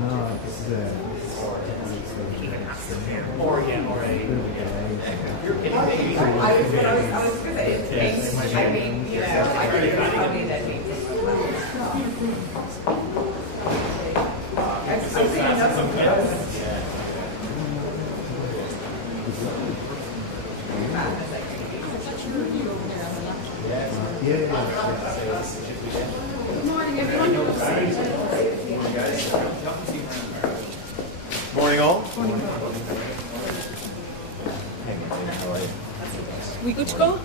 No, this is a... Or yeah, or a... You're kidding me. I was going to say, I mean, you know, I think it's probably that means. I'm thinking that's some Good morning, everyone. Morning, all. We good to go?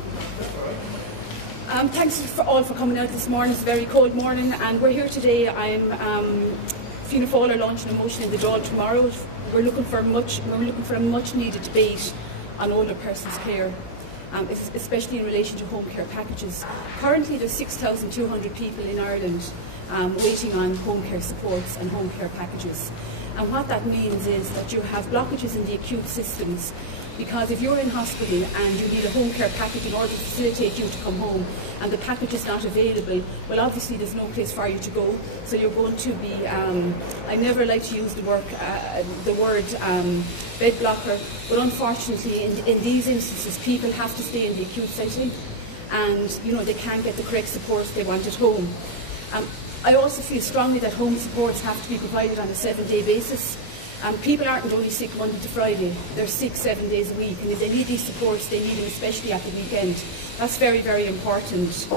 Thanks for all for coming out this morning. It's a very cold morning, and we're here today. I'm Fianna Fáil are launching a motion in the Dáil tomorrow. We're looking for a much-needed debate on older persons' care, especially in relation to home care packages. Currently, there's 6,200 people in Ireland waiting on home care supports and home care packages. And what that means is that you have blockages in the acute systems, because if you're in hospital and you need a home care package in order to facilitate you to come home and the package is not available, well, obviously there's no place for you to go, so you're going to be, I never like to use the word bed blocker, but unfortunately in these instances people have to stay in the acute setting, and you know, they can't get the correct supports they want at home. I also feel strongly that home supports have to be provided on a 7-day basis. People aren't only sick Monday to Friday, they're sick 7 days a week, and if they need these supports, they need them especially at the weekend. That's very, very important.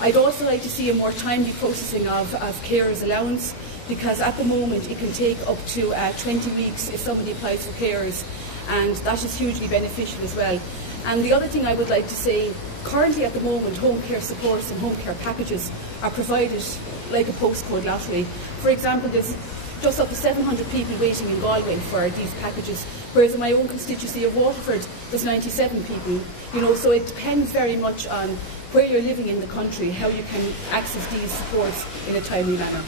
I'd also like to see a more timely processing of carers' allowance, because at the moment it can take up to 20 weeks if somebody applies for carers, and that is hugely beneficial as well. And the other thing I would like to say, currently at the moment home care supports and home care packages are provided like a postcode lottery. For example, there's just up to 700 people waiting in Galway for these packages, whereas in my own constituency of Waterford there's 97 people. You know, so it depends very much on where you're living in the country, how you can access these supports in a timely manner.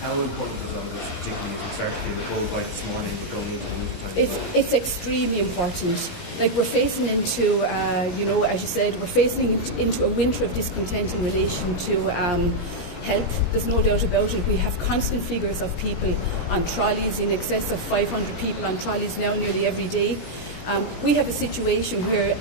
How important is all this, particularly if you start to be cold by this morning, but going into the winter time? It's extremely important. Like, we're facing into, you know, as you said, we're facing into a winter of discontent in relation to health. There's no doubt about it. We have constant figures of people on trolleys, in excess of 500 people on trolleys now nearly every day. We have a situation where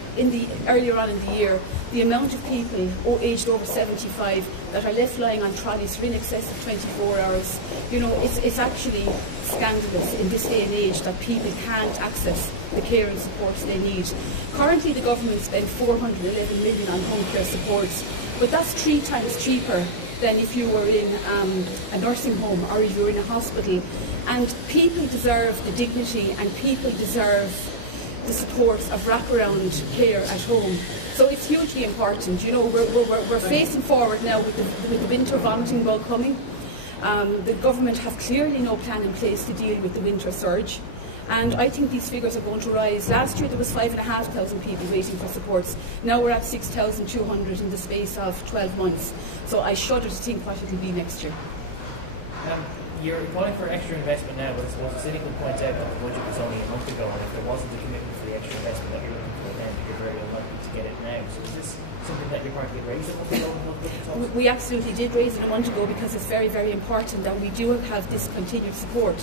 earlier on in the year, the amount of people aged over 75 that are left lying on trolleys for in excess of 24 hours, you know, it's actually scandalous in this day and age that people can't access the care and supports they need. Currently the government spends 411 million on home care supports, but that's 3 times cheaper than if you were in a nursing home or if you were in a hospital. And people deserve the dignity, and people deserve the support of wraparound care at home. So it's hugely important. You know, we're facing forward now with the winter vomiting bug coming. The government have clearly no plan in place to deal with the winter surge, and I think these figures are going to rise. Last year there was 5,500 people waiting for supports. Now we're at 6,200 in the space of 12 months. So I shudder to think what it will be next year. You're calling for extra investment now, but I suppose the cynical point out that the budget was only a month ago, and if there wasn't a commitment for the extra investment that you're looking for then, you're very unlikely to get it now. So is this something that your party raised a month ago? We absolutely did raise it a month ago, because it's very, very important that we do have this continued support.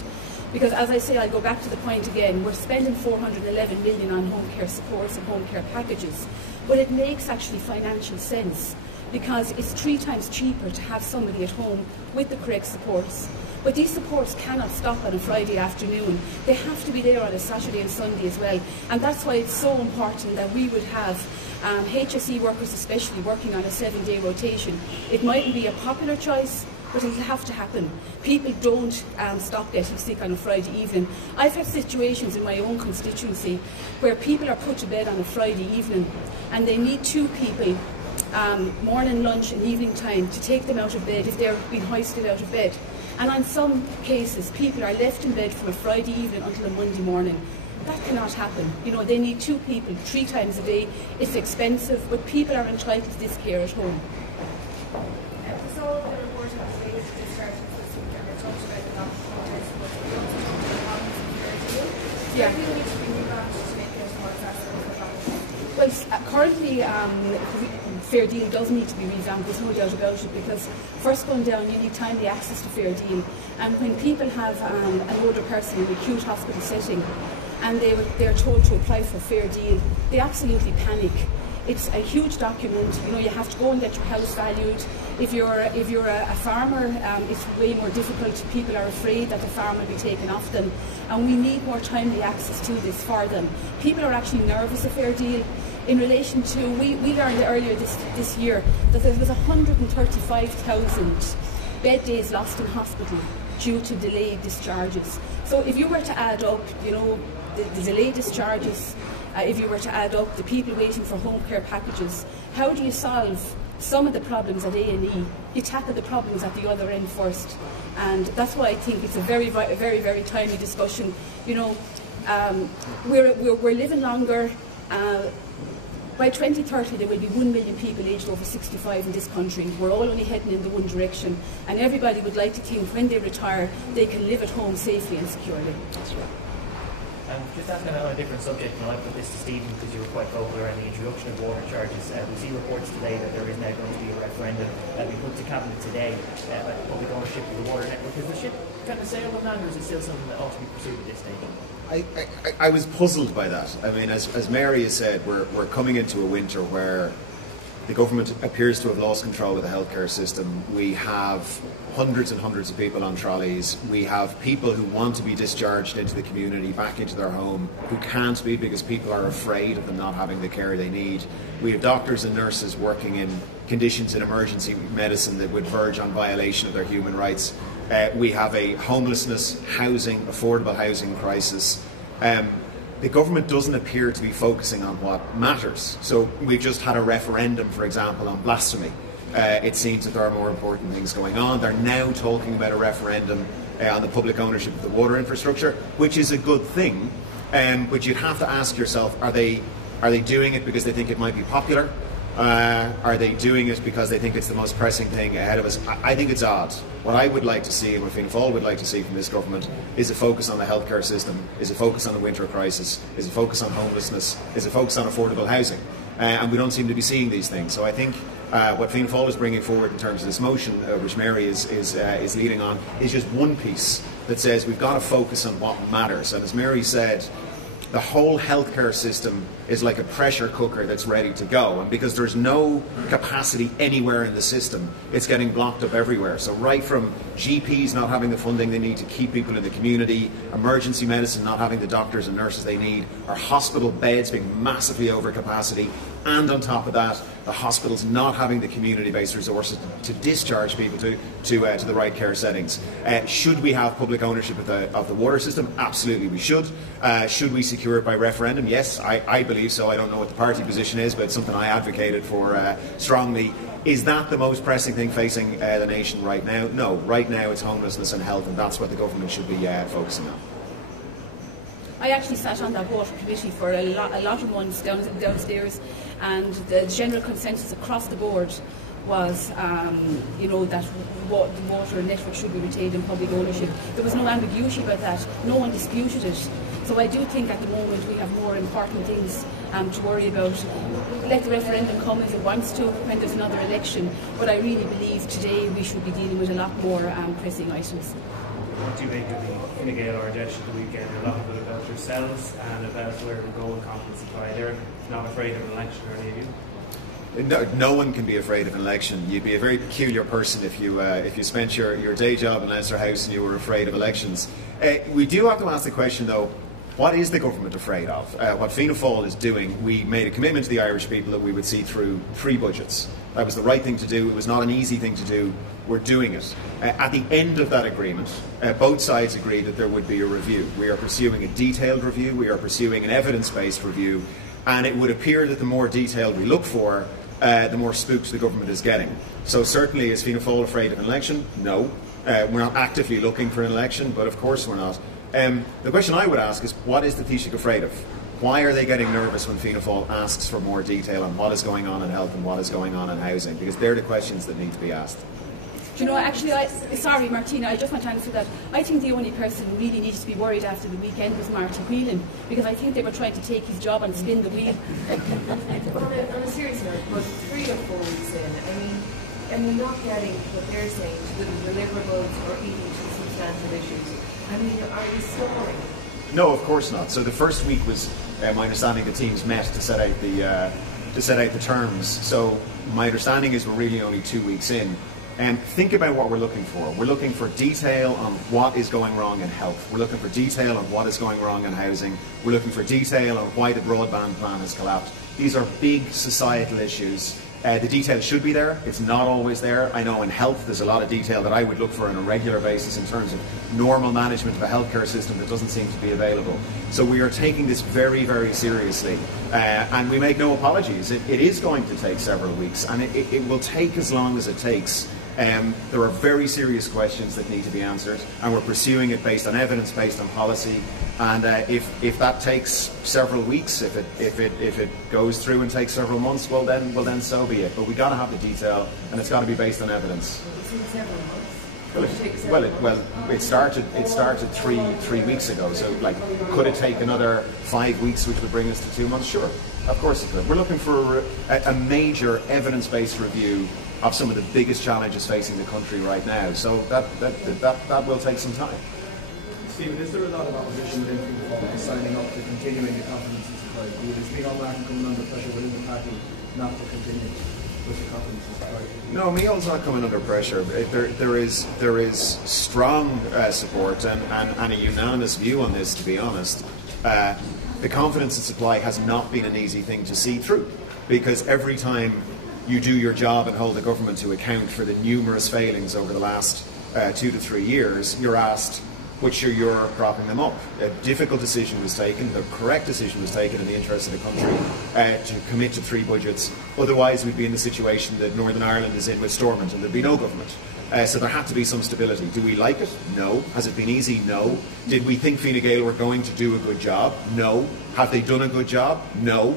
Because, as I say, I'll go back to the point again, we're spending 411 million on home care supports and home care packages, but it makes actually financial sense, because it's 3 times cheaper to have somebody at home with the correct supports. But these supports cannot stop on a Friday afternoon. They have to be there on a Saturday and Sunday as well. And that's why it's so important that we would have HSE workers especially working on a 7-day rotation. It mightn't be a popular choice, but it'll have to happen. People don't stop getting sick on a Friday evening. I've had situations in my own constituency where people are put to bed on a Friday evening and they need 2 people morning, lunch and evening time to take them out of bed if they're being hoisted out of bed. And in some cases, people are left in bed from a Friday evening until a Monday morning. That cannot happen. You know, they need 2 people 3 times a day. It's expensive, but people are entitled to this care at home. So the report of the latest discharge this week, and we talked about the doctors, Yeah. we need to bring you back to make it more accessible for families. Well, currently, Fair Deal does need to be revamped, there's no doubt about it, because first going down, you need timely access to Fair Deal. And when people have an older person in an acute hospital setting and they're told to apply for Fair Deal, they absolutely panic. It's a huge document. You know, you have to go and get your house valued. If you're a farmer, it's way more difficult. People are afraid that the farm will be taken off them, and we need more timely access to this for them. People are actually nervous of Fair Deal. In relation to, we learned earlier this year that there was 135,000 bed days lost in hospital due to delayed discharges. So if you were to add up, you know, the delayed discharges, if you were to add up the people waiting for home care packages, how do you solve some of the problems at A&E? You tackle the problems at the other end first, and that's why I think it's a very, very timely discussion. You know, we're living longer. By 2030 there will be 1 million people aged over 65 in this country. We're all only heading in the one direction, and everybody would like to think when they retire they can live at home safely and securely. That's right. Just asking on a different subject, and I put this to Stephen because you were quite vocal around the introduction of water charges. We see reports today that there is now going to be a referendum that we put to Cabinet today about public ownership of the water network. Is the ship kind of sailed on that, or is it still something that ought to be pursued at this stage? I was puzzled by that. I mean, as Mary has said, we're coming into a winter where the government appears to have lost control of the healthcare system. We have hundreds and hundreds of people on trolleys. We have people who want to be discharged into the community, back into their home, who can't be because people are afraid of them not having the care they need. We have doctors and nurses working in conditions in emergency medicine that would verge on violation of their human rights. We have a homelessness, affordable housing crisis. The government doesn't appear to be focusing on what matters. So we've just had a referendum, for example, on blasphemy. It seems that there are more important things going on. They're now talking about a referendum on the public ownership of the water infrastructure, which is a good thing. But you'd have to ask yourself, are they doing it because they think it might be popular? Are they doing it because they think it's the most pressing thing ahead of us? I think it's odd. What I would like to see, and what Fianna Fáil would like to see from this government, is a focus on the healthcare system, is a focus on the winter crisis, is a focus on homelessness, is a focus on affordable housing. And we don't seem to be seeing these things. So I think what Fianna Fáil is bringing forward in terms of this motion, which Mary is leading on, is just one piece that says we've got to focus on what matters. And as Mary said, the whole healthcare system is like a pressure cooker that's ready to go, and because there's no capacity anywhere in the system, it's getting blocked up everywhere. So right from GPs not having the funding they need to keep people in the community, emergency medicine not having the doctors and nurses they need, our hospital beds being massively over capacity, and on top of that, the hospitals not having the community-based resources to discharge people to the right care settings. Should we have public ownership of the water system? Absolutely we should. Should we secure it by referendum? Yes, I believe so. I don't know what the party position is, but it's something I advocated for strongly. Is that the most pressing thing facing the nation right now? No. Right now it's homelessness and health, and that's what the government should be focusing on. I actually sat on that water committee for a lot of months downstairs, and the general consensus across the board was, you know, that the water network should be retained in public ownership. There was no ambiguity about that. No one disputed it. So I do think at the moment we have more important things to worry about. Let the referendum come if it wants to, when there's another election. But I really believe today we should be dealing with a lot more pressing items. What do you make of the Fine Gael ordeal the weekend? A lot of it about yourselves and about where we go in confidence supply. They're not afraid of an election, or any of you? No one can be afraid of an election. You'd be a very peculiar person if you spent your day job in Leinster House and you were afraid of elections. We do have to ask the question, though, what is the government afraid of? What Fianna Fáil is doing, we made a commitment to the Irish people that we would see through 3 budgets. That was the right thing to do. It was not an easy thing to do. We're doing it. At the end of that agreement, both sides agreed that there would be a review. We are pursuing a detailed review. We are pursuing an evidence-based review. And it would appear that the more detailed we look for, the more spooked the government is getting. So certainly, is Fianna Fáil afraid of an election? No. We're not actively looking for an election, but of course we're not. The question I would ask is, what is the Taoiseach afraid of? Why are they getting nervous when Fianna Fáil asks for more detail on what is going on in health and what is going on in housing? Because they're the questions that need to be asked. Do you know, actually, sorry, Martina, I just want to answer that. I think the only person who really needed to be worried after the weekend was Marty Whelan, because I think they were trying to take his job and spin the wheel. On a serious note, but 3 or 4 weeks in, and we're not getting what they're saying to the deliverables or even to substantive issues. I mean, are you stalling? No, of course not. So the first week was, my understanding, the teams met to set out the terms. So my understanding is we're really only 2 weeks in. And think about what we're looking for. We're looking for detail on what is going wrong in health. We're looking for detail on what is going wrong in housing. We're looking for detail on why the broadband plan has collapsed. These are big societal issues. The detail should be there. It's not always there. I know in health there's a lot of detail that I would look for on a regular basis in terms of normal management of a healthcare system that doesn't seem to be available. So we are taking this very, very seriously. And we make no apologies. It is going to take several weeks, and it will take as long as it takes. There are very serious questions that need to be answered, and we're pursuing it based on evidence, based on policy. And if that takes several weeks, if it goes through and takes several months, well then so be it. But we got to have the detail, and it's got to be based on evidence. It started 3 weeks ago. So could it take another 5 weeks, which would bring us to 2 months? Sure, of course it could. We're looking for a major evidence-based review of some of the biggest challenges facing the country right now. So that will take some time. Stephen, is there a lot of opposition within Fianna Fáil signing up to continuing the confidence in supply? Is Micheál Martin coming under pressure within the party not to continue with the confidence in supply? No, Micheál's not coming under pressure. There is strong support and a unanimous view on this, to be honest. The confidence in supply has not been an easy thing to see through, because every time you do your job and hold the government to account for the numerous failings over the last 2 to 3 years, you're asked, which sure you're propping them up. A difficult decision was taken, the correct decision was taken in the interest of the country to commit to 3 budgets. Otherwise we'd be in the situation that Northern Ireland is in with Stormont and there'd be no government. So there had to be some stability. Do we like it? No. Has it been easy? No. Did we think Fine Gael were going to do a good job? No. Have they done a good job? No.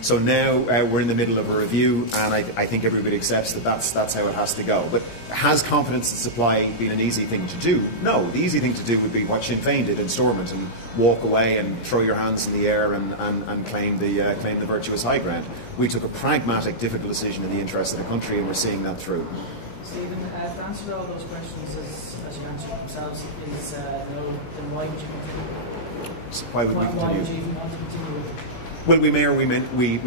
So now we're in the middle of a review, and I think everybody accepts that that's how it has to go. But has confidence in supply been an easy thing to do? No. The easy thing to do would be what Sinn Féin did in Stormont, and walk away and throw your hands in the air and claim the virtuous high ground. We took a pragmatic, difficult decision in the interest of the country, and we're seeing that through. Stephen, the answer to all those questions, as you answered themselves, is no. Then why would you continue? So why would we continue? Why would you even want to continue? Well, we may or we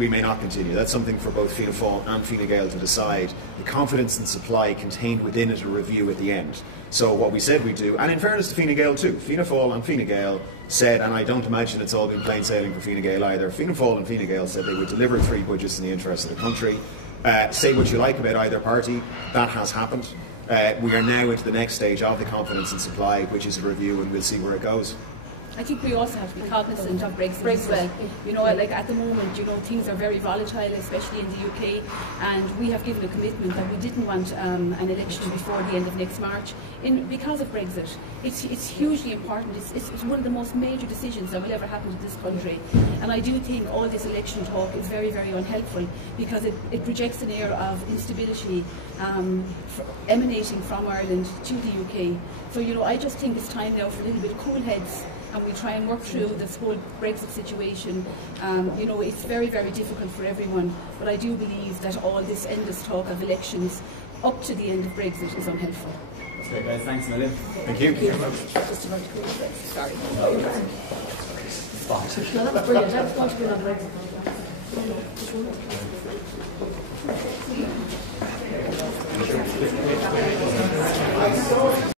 may not continue. That's something for both Fianna Fáil and Fine Gael to decide. The confidence in supply contained within it a review at the end. So what we said we'd do, and in fairness to Fine Gael too, Fianna Fáil and Fine Gael said, and I don't imagine it's all been plain sailing for Fine Gael either, Fianna Fáil and Fine Gael said they would deliver 3 budgets in the interest of the country. Say what you like about either party, that has happened. We are now into the next stage of the confidence in supply, which is a review, and we'll see where it goes. I think we also have to be cognizant of Brexit as well. You know, like at the moment, you know, things are very volatile, especially in the UK, and we have given a commitment that we didn't want an election before the end of next March because of Brexit. It's hugely important. It's one of the most major decisions that will ever happen to this country, and I do think all this election talk is very, very unhelpful, because it projects an air of instability emanating from Ireland to the UK. So, you know, I just think it's time now for a little bit of cool heads, and we try and work through this whole Brexit situation. You know, it's very, very difficult for everyone, but I do believe that all this endless talk of elections up to the end of Brexit is unhelpful. That's great, guys. Thanks, Amelia. Thank you. Just about to go to Brexit. Sorry. No, that was brilliant. I was going to go on Brexit.